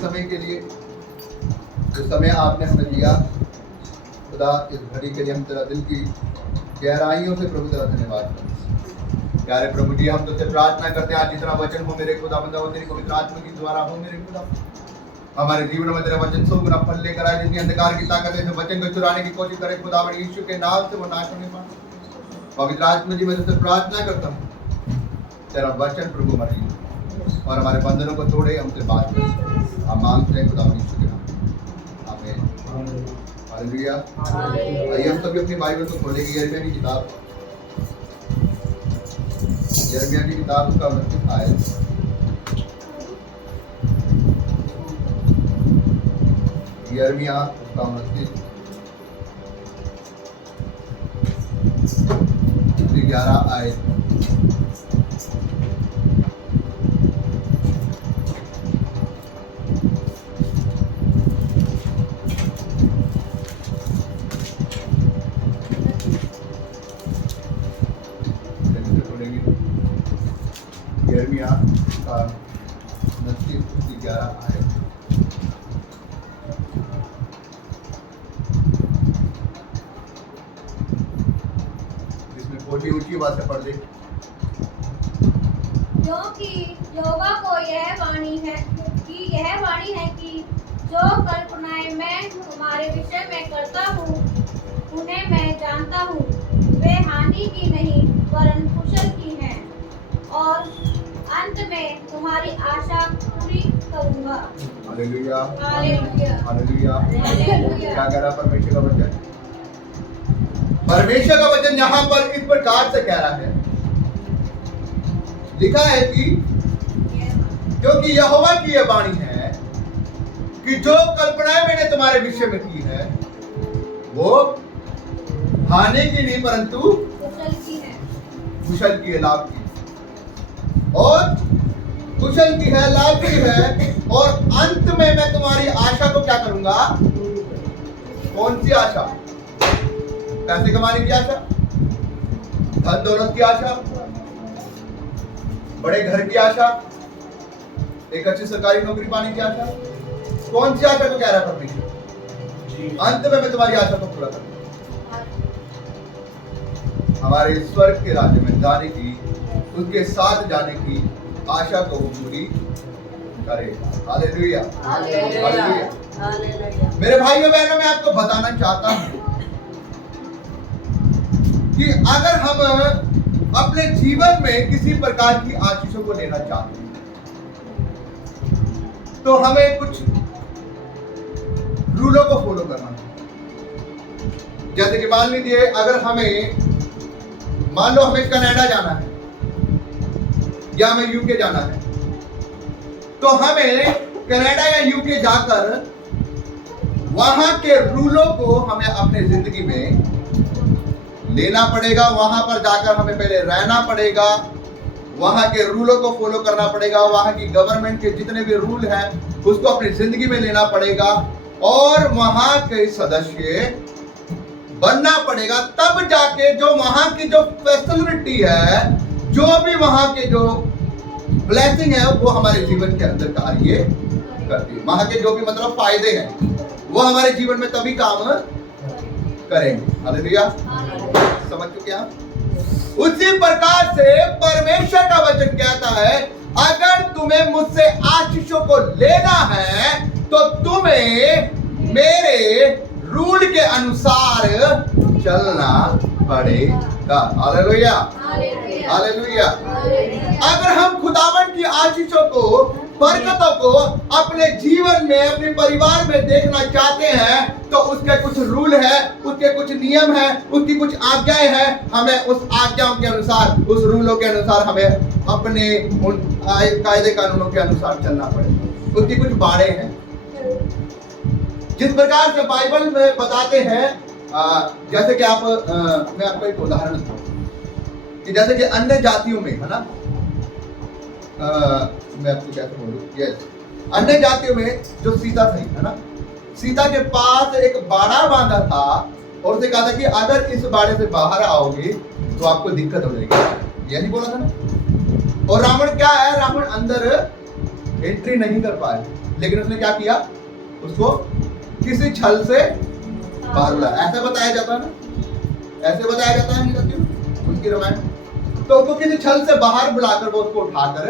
इस समय के लिए जो समय आपने हमें दिया खुदा, इस घड़ी के लिए हम तेरा दिल की गहराइयों से प्रभु तेरा धन्यवाद करते हैं। प्यारे प्रभु जी, हम तुझसे प्रार्थना करते हैं आज जितना वचन हो मेरे खुदा बंदा हो तेरी पवित्र आत्मा के द्वारा हो मेरे खुदा, हमारे जीवन में तेरा वचन 100 गुना फल लेकर आए। जितनी अंधकार की ताकत है वचन को चुराने की कोशिश करे खुदा बड़े यीशु के नाम से वो नाश होने पाए। पवित्र आत्मा जी, मैं तुझसे प्रार्थना करता हूँ तेरा वचन प्रभु हमारे और हमारे बंधनों को तोड़े, हमसे बात करें। हम मांगते हैं खुदा यीशु के नाम, आमीन। हालेलुया। आइए हम सभी अपनी बाइबल को खोलेंगे यिर्मयाह की किताब, यिर्मयाह की किताब उसका 29 आयत। यिर्मयाह उसका 29 11 आयत। यिर्मयाह का 29:11 आयत। इसमें छोटी ऊंची बात से पढ़ दे। क्योंकि यहोवा को यह वाणी है कि जो कल्पनाएं मैं तुम्हारे विषय में करता हूँ उन्हें मैं जानता हूँ, वे हानि की नहीं वरन कुशल की हैं, और अंत में तुम्हारी आशा पूरी करूंगा। Hallelujah, hallelujah, hallelujah. हालेलुया। क्या कह रहा परमेश्वर का वचन? परमेश्वर का वचन यहाँ पर इस प्रकार से कह रहा है, लिखा है कि क्योंकि यहोवा की यह वाणी है कि जो कल्पनाएं मैंने तुम्हारे विषय में की है वो हानि की नहीं परंतु कुशल की है, कुशल की है, लाभ की, और कुशल की है, लाभ की है, और अंत में मैं तुम्हारी आशा को क्या करूंगा? कौन सी आशा? पैसे कमाने की आशा, धन दौलत की आशा, बड़े घर की आशा, एक अच्छी सरकारी नौकरी पाने की आशा। कौन सी आशा को कह रहा है परमेश्वर? अंत में मैं तुम्हारी आशा को पूरा करूंगा। हमारे स्वर्ग के राज्य में जाने की, उसके साथ जाने की आशा को वो पूरी करेगा। Hallelujah, hallelujah. मेरे भाइयों बहनों, मैं आपको बताना चाहता हूं कि अगर हम अपने जीवन में किसी प्रकार की आशीषों को लेना चाहते हैं तो हमें कुछ रूलों को फॉलो करना है। जैसे कि मान लीजिए, अगर मान लो हमें कनाडा जाना है या हमें यूके जाना है, तो हमें कनाडा या यूके जाकर वहां के रूलों को हमें अपने जिंदगी में लेना पड़ेगा। वहां पर जाकर हमें पहले रहना पड़ेगा, वहां के रूलों को फॉलो करना पड़ेगा, वहां की गवर्नमेंट के जितने भी रूल हैं उसको अपनी जिंदगी में लेना पड़ेगा, और वहां के सदस्य बनना पड़ेगा। तब जाके जो वहां की जो फैसिलिटी है, जो भी वहां के जो ब्लेसिंग है, वो हमारे जीवन के अंदर कार्य करती है। वहां के जो भी मतलब फायदे हैं वो हमारे जीवन में तभी काम करेंगे। हालेलुया, समझ चुके आप? उसी प्रकार से परमेश्वर का वचन कहता है, अगर तुम्हें मुझसे आशीषों को लेना है तो तुम्हें मेरे रूल के अनुसार चलना पड़ेगा। Hallelujah, hallelujah. अगर हम खुदावन की आशीषों को, बरकतों को अपने जीवन में, अपने परिवार में देखना चाहते हैं तो उसके कुछ रूल है, उसके कुछ नियम है, उसकी कुछ आज्ञाएं हैं। हमें उस आज्ञाओं के अनुसार, उस रूलों के अनुसार हमें अपने उन कायदे कानूनों के अनुसार चलना पड़ेगा। उसकी कुछ बाड़े हैं। जिस प्रकार से बाइबल में बताते हैं, जैसे कि मैं आपको एक उदाहरण दूं कि जैसे कि अन्य जातियों में है ना, मैं आपको कैसे बोलूं, यस, अन्य जातियों में जो सीता थी है ना, सीता के पास एक बाड़ा बांधा था और उसे कहा था कि अगर इस बाड़े से बाहर आओगे तो आपको दिक्कत हो जाएगी, यही बोला था ना। और रावण क्या है, रावण अंदर एंट्री नहीं कर पाया, लेकिन उसने क्या किया, उसको किसी छल से बाहर बुलाया। ऐसा बताया जाता है ना, ऐसे बताया जाता है उनकी रामायण। तो उसको किसी छल से बाहर बुलाकर वो उसको उठाकर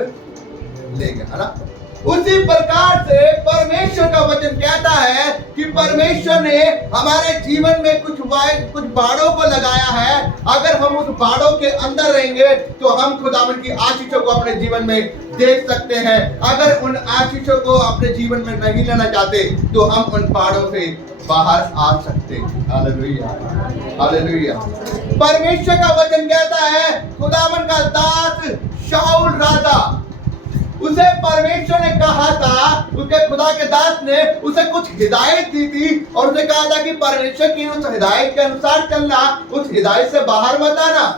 ले गया, है ना। उसी प्रकार से परमेश्वर का वचन कहता है कि परमेश्वर ने हमारे जीवन में कुछ बाड़ों को लगाया है। अगर हम उस बाड़ों के अंदर रहेंगे तो हम खुदावन की आशीषों को अपने जीवन में देख सकते हैं। अगर उन आशीषों को अपने जीवन में नहीं लेना चाहते तो हम उन बाड़ों से बाहर आ सकते हैं। Hallelujah, hallelujah. परमेश्वर का वचन कहता है खुदावन का दास शाऊल राजा, उसे परमेश्वर ने कहा था, उसके खुदा के दास ने उसे कुछ हिदायत दी थी और उसे कहा था कि परमेश्वर की उस हिदायत के अनुसार चलना, उस हिदायत से बाहर मत आना।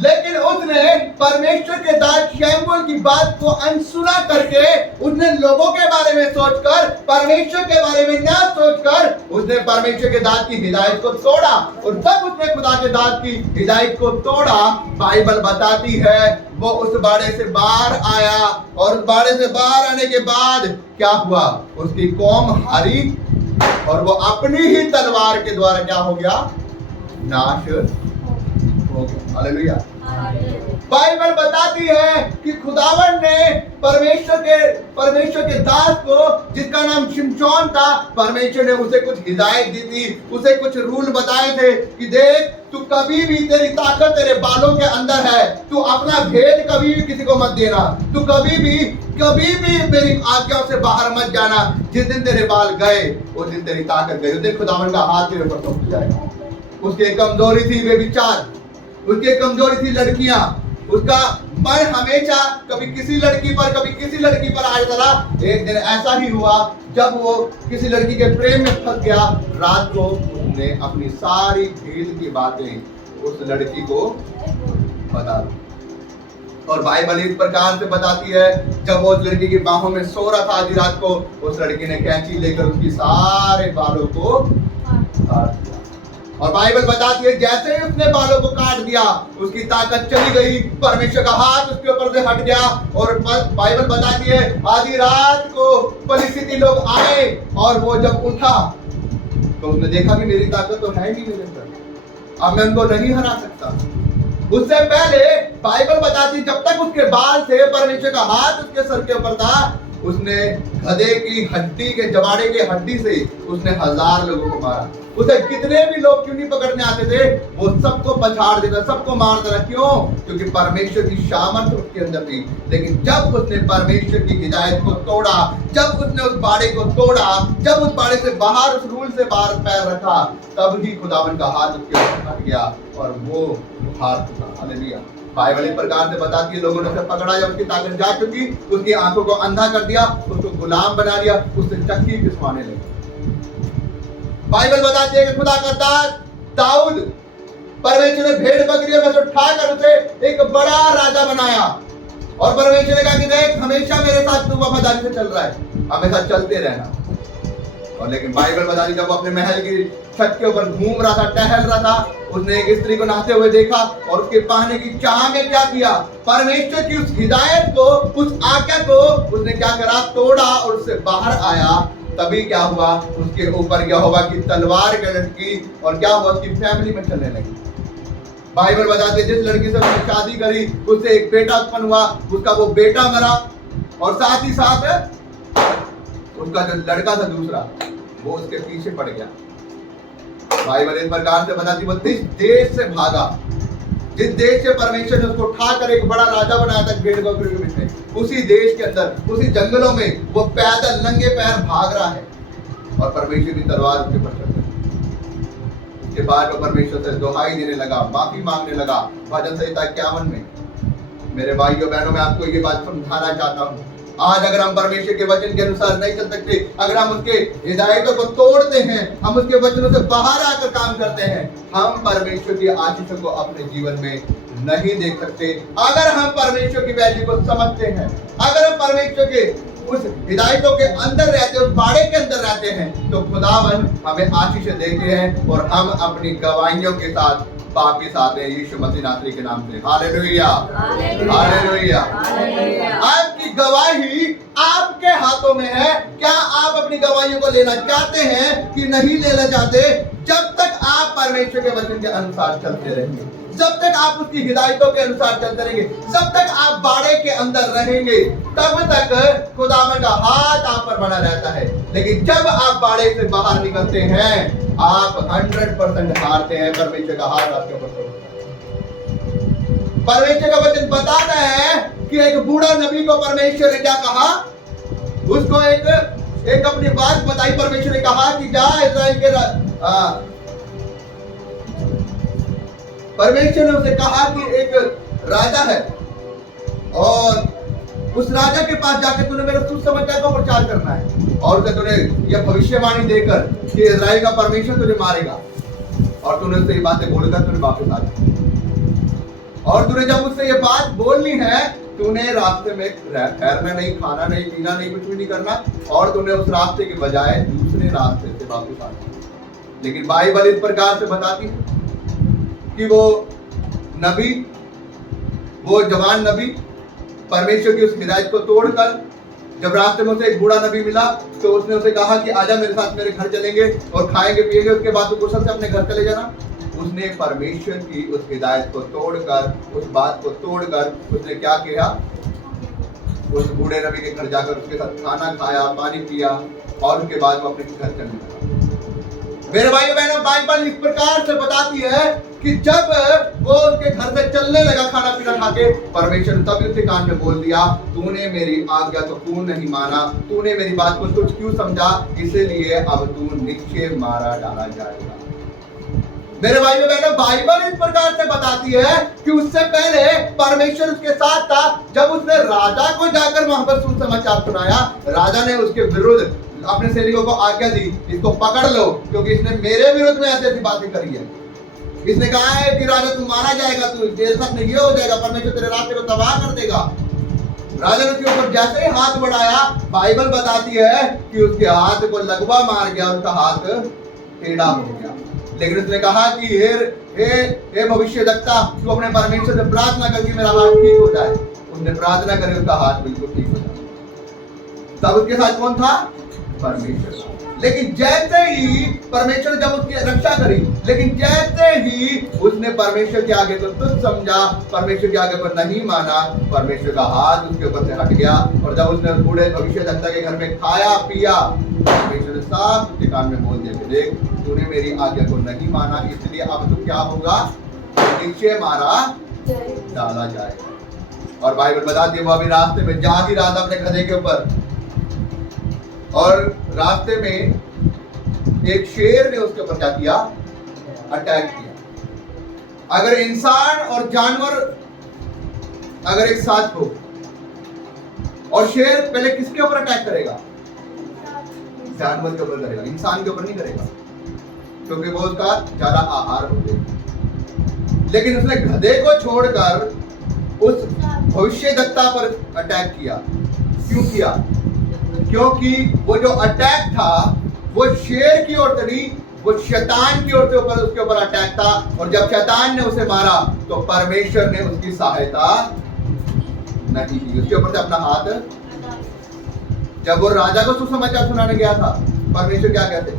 लेकिन उसने परमेश्वर के दास शमूएल की बात को अनसुना करके उसने लोगों के बारे में सोचकर, परमेश्वर के बारे में ना सोचकर उसने परमेश्वर के दास की हिदायत को तोड़ा। और जब उसने खुदा के दास की हिदायत को तोड़ा, बाइबल बताती है वो उस बाड़े से बाहर आया और उस बाड़े से बाहर आने के बाद क्या हुआ, उसकी कौम हारी और वो अपनी ही तलवार के द्वारा क्या हो गया, नाश हो गया। हालेलुया। बाइबल बताती है कि खुदावन ने परमेश्वर के दास को, जिसका नाम शिमशोन था, परमेश्वर ने उसे कुछ हिदायत दी थी, उसे कुछ रूल बताए थे कि देख, तू कभी भी, तेरी ताकत तेरे बालों के अंदर है, तू अपना भेद कभी भी किसी को मत देना, तू कभी भी मेरी आज्ञाओं से बाहर मत जाना। जिस दिन तेरे बाल गए उस दिन तेरी ताकत गई, उस दिन खुदावन का हाथ तेरे ऊपर सौंप जाएगा। उसकी कमजोरी थी वे विचार, उसकी कमजोरी थी लड़कियां, उसका मन हमेशा कभी किसी लड़की पर कभी किसी लड़की पर आ जाता था। एक दिन ऐसा ही हुआ जब वो किसी लड़की के प्रेम में फंस गया, रात को उसने अपनी सारी भेद की बातें उस लड़की को बता दी। और बाइबल इस प्रकार से बताती है, जब वो उस लड़की की बाहों में सो रहा था आधी रात को, उस लड़की ने कैंची लेकर उसकी सारे बालों को काट दिया। और बाइबल बताती है जैसे ही उसने बालों को काट दिया उसकी ताकत चली गई, परमेश्वर का हाथ उसके ऊपर से हट गया। और बाइबल बताती है आधी रात को परिस्थिति लोग आए और वो जब उठा तो उसने देखा कि मेरी ताकत तो है ही मेरे अंदर, अब मैं उनको नहीं हरा सकता। उससे पहले बाइबल बताती जब तक उसके बाल थे, परमेश्वर का हाथ उसके सर के ऊपर था, उसने गधे की हड्डी के जबाड़े की हड्डी से उसने 1000 लोगों को मारा। उसे कितने भी लोग क्यों नहीं पकड़ने आते थे, वो सबको पछाड़ देता, सबको मार देता। क्यों? क्योंकि परमेश्वर की सामर्थ उसके अंदर थी। लेकिन जब उसने परमेश्वर की हिदायत को तोड़ा, जब उसने उस बाड़े को तोड़ा, जब उस बाड़े से बाहर, उस रूल से बाहर पैर रखा, तब ही खुदावन का हाथ उसके ऊपर हट गया और वो हार चुका। हालेलुया। बाइबल इस प्रकार से बताती है, लोगों ने उसे पकड़ा, जब उसकी ताकत जा चुकी, उसकी आंखों को अंधा कर दिया, उसको गुलाम बना दिया, उससे चक्की पिसवाने लगे। बाइबल बताती है कि खुदा का दास दाऊद, परमेश्वर ने भेड़ बकरियों में से उठाकर उसे एक बड़ा राजा बनाया। और परमेश्वर ने कहा कि देख, हमेशा मेरे साथ तू वफादारी से चल रहा है, हमेशा चलते रहना। और लेकिन बाइबल बताती जब वो अपने महल की छत के ऊपर घूम रहा था, टहल रहा था, उसने एक स्त्री को नहाते हुए देखा और उसके पाने की चाह में क्या किया, परमेश्वर की उस हिदायत को, उस आज्ञा को उसने क्या करा, तोड़ा और उससे बाहर आया। तभी क्या हुआ, उसके ऊपर यहोवा की तलवार लटकी और क्या हुआ, उसकी फैमिली में चलने लगी। बाइबल बताते जिस लड़की से उसने शादी करी उससे एक बेटा उत्पन्न हुआ, उसका वो बेटा मरा और साथ ही साथ उसका जो लड़का था दूसरा, वो उसके पीछे पड़ गया। बाइबल इस प्रकार से बताती वो जिस देश से भागा, जिस देश से परमेश्वर ने उसको उठाकर एक बड़ा राजा बनाया था भेड़ बकरियों के बीच में, उसी देश के अंदर, उसी जंगलों में वो पैदल नंगे पैर भाग रहा है और परमेश्वर की तलवार उसके ऊपर चल रही। उसके बाद वो परमेश्वर से दुहाई देने लगा, माफी मांगने लगा। भजन संहिता 51 में मेरे भाइयों बहनों, मैं आपको ये बात समझाना चाहता हूँ, आज अगर हम परमेश्वर के वचन के अनुसार नहीं चल सकते, अगर हम उसके हिदायतों को तोड़ते हैं, हम उसके वचनों से बाहर आकर काम करते हैं, हम परमेश्वर की आशीषों को अपने जीवन में नहीं देख सकते। अगर हम परमेश्वर की वैल्यू को समझते हैं, अगर हम परमेश्वर के उस हिदायतों के अंदर रहते हैं, उस बाड़े के अंदर रहते हैं, तो खुदावन हमें आशीष देते हैं और हम अपनी गवाहियों के साथ वापिस आते हैं यीशु मसीह नासरी के नाम से। Hallelujah, hallelujah. आपकी गवाही आपके हाथों में है। क्या आप अपनी गवाहियों को लेना चाहते हैं कि नहीं लेना चाहते? जब तक आप परमेश्वर के वचन के अनुसार चलते रहेंगे, जब तक आप उसकी हिदायतों के अनुसार चलते रहेंगे, जब तक आप बाड़े के अंदर रहेंगे, तब तक खुदावन का हाथ आप पर बना रहता है। लेकिन जब आप बाड़े से बाहर निकलते हैं, आप 100% हारते हैं। परमेश्वर का हाथ आपके ऊपर होता है। परमेश्वर का वचन बताता है कि एक बूढ़ा नबी को परमेश्वर ने क्या कहा, उसको एक अपनी बात बताई। परमेश्वर ने कहा कि जा इस्राएल के परमेश्वर ने उसे कहा कि एक राजा है और उस राजा के पास जाकर तूने मेरे सुसमाचार का प्रचार करना है और उसे तूने यह भविष्यवाणी देकर कि इस्राएल का परमेश्वर तुझे मारेगा, और तूने उससे ये बातें बोलकर तूने वापस आ जा। और तूने जब उससे ये बात बोलनी है, तूने रास्ते में ठहरना नहीं, खाना नहीं, पीना नहीं, कुछ भी नहीं करना, और तूने उस रास्ते के बजाय दूसरे रास्ते से वापस आना। लेकिन बाइबल इस प्रकार से बताती है कि वो नबी, वो जवान नबी परमेश्वर की उस हिदायत को तोड़कर, जब रास्ते में उसे एक बूढ़ा नबी मिला तो उसने उसे कहा कि आजा मेरे साथ, मेरे घर चलेंगे और खाएंगे पिएंगे, उसके बाद तो गुस्सा से अपने घर चले जाना। उसने परमेश्वर की उस हिदायत को तोड़कर, उस बात को तोड़कर उसने क्या किया, उस बूढ़े नबी के घर जाकर उसके साथ खाना खाया, पानी पिया, और उसके बाद वो अपने घर चलने लगा। मेरे भाइयों बहनों, बाइबल इस प्रकार से बताती है कि जब वो उसके घर से चलने लगा खाना पीना खा के, परमेश्वर ने तभी उसके कान में बोल दिया, तूने मेरी आज्ञा को क्यों नहीं माना, तूने मेरी बात को तुझ क्यों समझा, इसलिए अब तू निश्चय मारा डाला जाएगा। मेरे भाइयों बहनों, बाइबल इस प्रकार से बताती है कि उससे पहले परमेश्वर उसके साथ था। जब उसने राजा को जाकर वहां पर सुसमाचार सुनाया, राजा ने उसके विरुद्ध अपने सैनिकों को आज्ञा दी, इसको पकड़ लो क्योंकि इसने मेरे विरुद्ध में ऐसी ऐसी बातें करी है। इसने कहा है कि राजा तू मारा जाएगा, तू तेरे साथ में ये हो जाएगा, परमेश्वर तेरे रास्ते को तबाह कर देगा। राजा ने उसके ऊपर जैसे ही हाथ बढ़ाया, बाइबल बताती है कि उसके हाथ को लगवा मार गया, उसका हाथ टेढ़ा हो गया। लेकिन उसने कहा कि हे भविष्यद्वक्ता, तू अपने परमेश्वर से प्रार्थना कर कि मेरा हाथ ठीक हो जाए। उसने प्रार्थना करी, उसका हाथ बिल्कुल ठीक हो जाए। तब उसके साथ कौन था? परमेश्वर। लेकिन जैसे ही परमेश्वर जब उसकी रक्षा करी, लेकिन जैसे ही उसने परमेश्वर के आगे को तुच्छ समझा, परमेश्वर के आगे पर नहीं माना, परमेश्वर का हाथ उसके ऊपर से हट गया। और जब उसने बूढ़े भविष्यद्वक्ता के घर में खाया पिया, परमेश्वर ने साफ उसके कान में बोल दिया कि देख, तूने मेरी आज्ञा को नहीं माना, इसलिए अब तो क्या होगा, नीचे मारा डाला जाएगा। और बाइबल बताती है वो अभी रास्ते में जा ही रहा था अपने गधे के ऊपर, और रास्ते में एक शेर ने उसके ऊपर क्या किया, अटैक किया। अगर इंसान और जानवर अगर एक साथ हो और शेर पहले किसके ऊपर अटैक करेगा? जानवर के ऊपर करेगा, इंसान के ऊपर नहीं करेगा, क्योंकि वो उसका ज्यादा आहार होते। लेकिन उसने गधे को छोड़कर उस भविष्यद्वक्ता पर अटैक किया। क्यों किया? क्योंकि वो जो अटैक था वो शेर की ओर से नहीं, वो शैतान की ओर से ऊपर उसके ऊपर अटैक था। और जब शैतान ने उसे मारा तो परमेश्वर ने उसकी सहायता नहीं की, उसके ऊपर से अपना हाथ। जब वो राजा को सुसमाचार सुनाने गया था, परमेश्वर क्या कहते,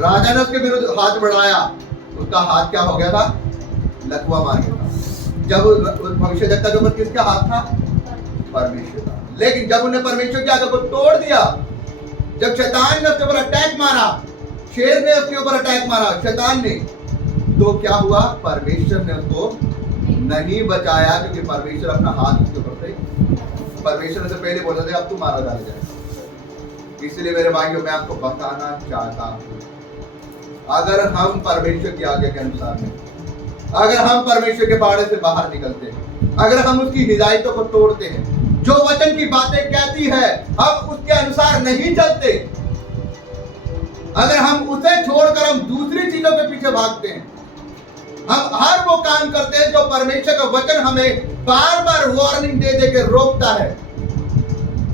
राजा ने उसके विरुद्ध हाथ बढ़ाया, उसका हाथ क्या हो गया था? लकवा मार गया था। जब भविष्यद्वक्ता के ऊपर किसका हाथ था? परमेश्वर का। लेकिन जब उन्हें परमेश्वर की आज्ञा को तोड़ दिया, जब शैतान ने उसके ऊपर अटैक मारा, शेर ने उसके ऊपर अटैक मारा, शैतान ने, तो क्या हुआ? परमेश्वर ने उसको नहीं बचाया, क्योंकि परमेश्वर अपना हाथ उसके ऊपर थे। परमेश्वर ने तो पहले बोला था अब तू मारा डाल जाए। इसलिए मेरे भाइयों, मैं आपको बताना चाहता हूं, अगर हम परमेश्वर की आज्ञा के अनुसार नहीं, अगर हम परमेश्वर के बाड़े से बाहर निकलते हैं, अगर हम उसकी हिदायतों को तोड़ते हैं, जो वचन की बातें कहती है हम उसके अनुसार नहीं चलते, अगर हम उसे छोड़कर हम दूसरी चीजों के पीछे भागते हैं, हम हर वो काम करते हैं जो परमेश्वर का वचन हमें बार बार वार्निंग दे दे के रोकता है,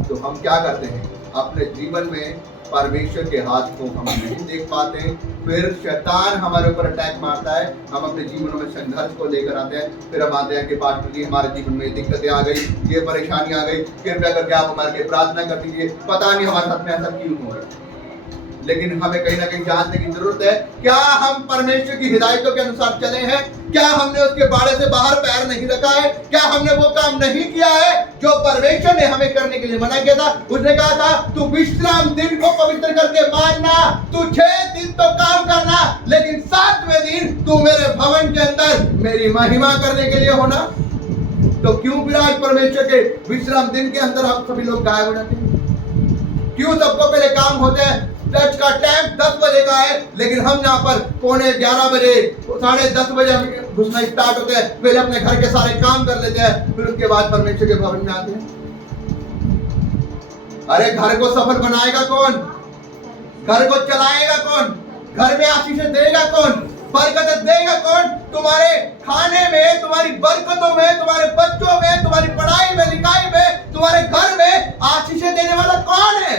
तो हम क्या करते हैं? अपने जीवन में परमेश्वर के हाथ को हम नहीं देख पाते, फिर शैतान हमारे ऊपर अटैक मारता है, हम अपने जीवनों में संघर्ष को लेकर आते हैं, फिर हम आते हैं कि पास्टर जी हमारे जीवन में दिक्कतें आ गई, ये परेशानी आ गई, कृपया करके आप हमारे लिए प्रार्थना कर दीजिए। पता नहीं हमारे साथ में ऐसा क्यों हो रहा है, लेकिन हमें कहीं ना कहीं जानने की जरूरत है, क्या हम परमेश्वर की हिदायतों के अनुसार चले हैं? क्या हमने उसके बाड़े से बाहर पैर नहीं रखा है? क्या हमने वो काम नहीं किया है जो परमेश्वर ने हमें करने के लिए मना किया था? उसने कहा था तू विश्राम दिन को पवित्र करके मानना, तू 6 दिन तो काम करना, लेकिन 7वें दिन तू मेरे भवन के अंदर मेरी महिमा करने के लिए होना। तो क्यों फिर आज परमेश्वर के विश्राम दिन के अंदर आप सभी लोग गायब हो जाते हैं? क्यों सबको पहले काम होते हैं? चर्च का टाइम 10 बजे का है, लेकिन हम यहाँ पर 11:15 बजे 10:30 बजे हम घुसना स्टार्ट होते हैं, पहले अपने घर के सारे काम कर लेते हैं, फिर उसके बाद परमेश्वर के भवन में आते हैं। अरे घर को सफल बनाएगा कौन? घर को चलाएगा कौन? घर में आशीष देगा कौन? बरकत देगा कौन? तुम्हारे खाने में, तुम्हारी बरकतों में, तुम्हारे बच्चों में, तुम्हारी पढ़ाई में, लिखाई में, तुम्हारे घर में आशीष देने वाला कौन है?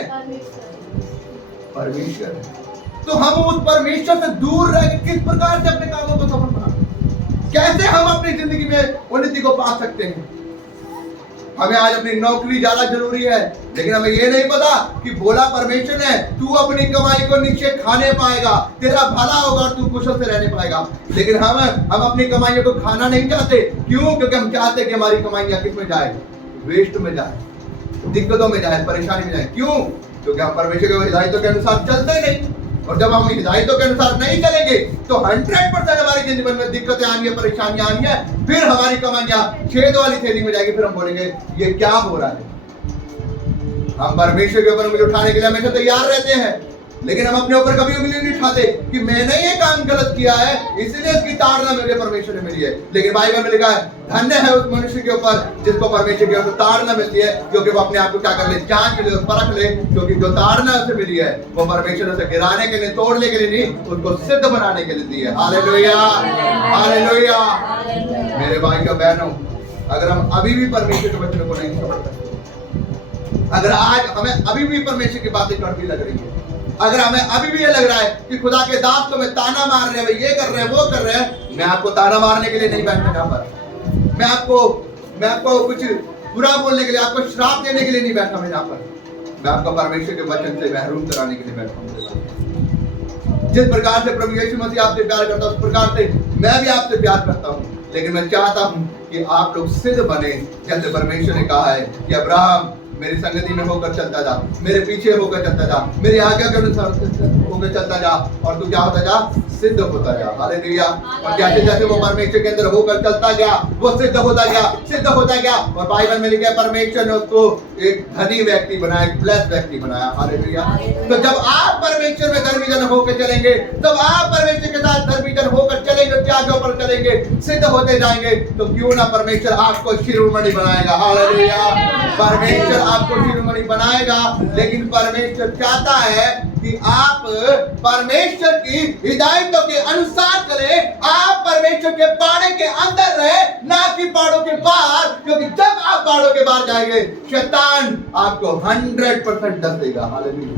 परमेश्वर है। तो हम उस परमेश्वर से दूर रह के किस प्रकार से अपने कामों को सफल बनाएं? कैसे हम अपनी जिंदगी में उन्नति को पा सकते हैं? हमें आज अपनी नौकरी ज्यादा जरूरी है, लेकिन हमें ये नहीं पता कि बोला परमेश्वर ने तू अपनी कमाई को नीचे खाने पाएगा, तेरा भला होगा और तू कुशल से रहने पाएगा। लेकिन हम अपनी कमाइयों को खाना नहीं चाहते। क्यों? क्योंकि हम चाहते कि हमारी कमाइयां किस में जाए? वेस्ट में जाए, दिक्कतों में जाए, परेशानी में जाए। क्यों? क्योंकि हम परमेश्वर के हिदायतों के अनुसार चलते नहीं। और जब हम हिदायतों के अनुसार नहीं चलेंगे तो 100% हमारी जिंदगी में दिक्कतें आनी है, परेशानियां आनी है, फिर हमारी कमाइयां छेद वाली थैली में जाएगी। फिर हम बोलेंगे ये क्या हो रहा है? हम परमेश्वर के ऊपर उंगली उठाने के लिए हमेशा तैयार रहते हैं, लेकिन हम अपने ऊपर कभी उंगली नहीं उठाते कि मैंने ये काम गलत किया है, इसलिए इसकी ताड़ना मेरे परमेश्वर ने मिली है। लेकिन बाइबल में लिखा है धन्य है उस मनुष्य के ऊपर जिसको परमेश्वर की ओर से ताड़ना मिलती है, क्योंकि वो अपने आप को क्या कर ले? जांच ले, परख ले, क्योंकि जो ताड़ना उसे मिली है वो परमेश्वर उसे गिराने के लिए, तोड़ने के लिए नहीं, उसको सिद्ध बनाने के लिए दी है। Hallelujah, hallelujah. मेरे भाइयों बहनों, अगर हम अभी भी परमेश्वर के वचनों को नहीं समझते, अगर आज हमें अभी भी परमेश्वर की बातें कड़वी लग रही है, अगर हमें अभी भी ये लग रहा है कि खुदा के दास तो मैं ताना मार रहे हैं, ये कर रहे हैं, वो कर रहे हैं, मैं आपको ताना मारने के लिए नहीं बैठा यहाँ पर। मैं आपको कुछ बुरा बोलने के लिए, आपको श्राप देने के लिए नहीं बैठा मैं यहाँ पर। मैं आपको परमेश्वर के वचन से महरूम कराने के लिए बैठा हूँ। जिस प्रकार से प्रभु यीशु मसीह आपसे प्यार करता है, उस प्रकार से मैं भी आपसे प्यार करता हूँ। लेकिन मैं चाहता हूँ कि आप लोग सिद्ध बने, जैसे परमेश्वर ने कहा है कि अब्राहम मेरी संगति में होकर चलता जा, मेरे पीछे होकर चलता जा, मेरी आज्ञा के अनुसार होकर चलता जा, और तू क्या होता जा? सिद्ध होता जा। हालेलुया। और जैसे जैसे वो परमेश्वर के अंदर होकर चलता गया, वो सिद्ध होता गया, सिद्ध होता गया। और बाइबल में लिखा है परमेश्वर ने उसको एक धनी व्यक्ति बनाया, एक ब्लेस्ड व्यक्ति बनाया। हालेलुया। तो जब आप परमेश्वर में धर्मीजन होकर चलेंगे, तब आप परमेश्वर के साथ धर्मीजन होकर चलेंगे, त्यागों पर चलेंगे, सिद्ध होते जाएंगे, तो क्यों ना परमेश्वर आपको शिरोमणि बनाएगा। हालेलुया। परमेश्वर आपको शिरोमणि बनाएगा, लेकिन परमेश्वर चाहता है कि आप परमेश्वर की हिदायतों के अनुसार चलें, आप परमेश्वर के बाड़े के अंदर रहे, ना कि बाड़ों के बाहर। क्योंकि जब आप बाड़ों के बाहर जाएंगे, शैतान आपको 100% डर देगा। Hallelujah,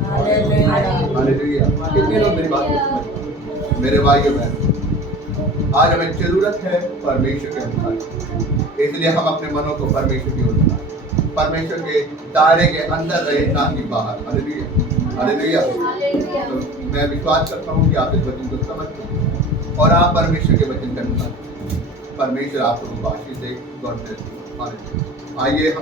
hallelujah. कितने लोग मेरी बात को? मेरे भाइयों बहन, आज हमें जरूरत है परमेश्वर के अनुसार, इसलिए हम अपने मनों को परमेश्वर की ओर बनाएं, परमेश्वर के दायरे के अंदर रहे, ना कि बाहर। Hallelujah, hallelujah. तो मैं विश्वास करता हूँ कि आप इस वचन को समझते हैं और आप परमेश्वर के वचन के अनुसार, परमेश्वर आपको आशीष दे। God bless you. आइए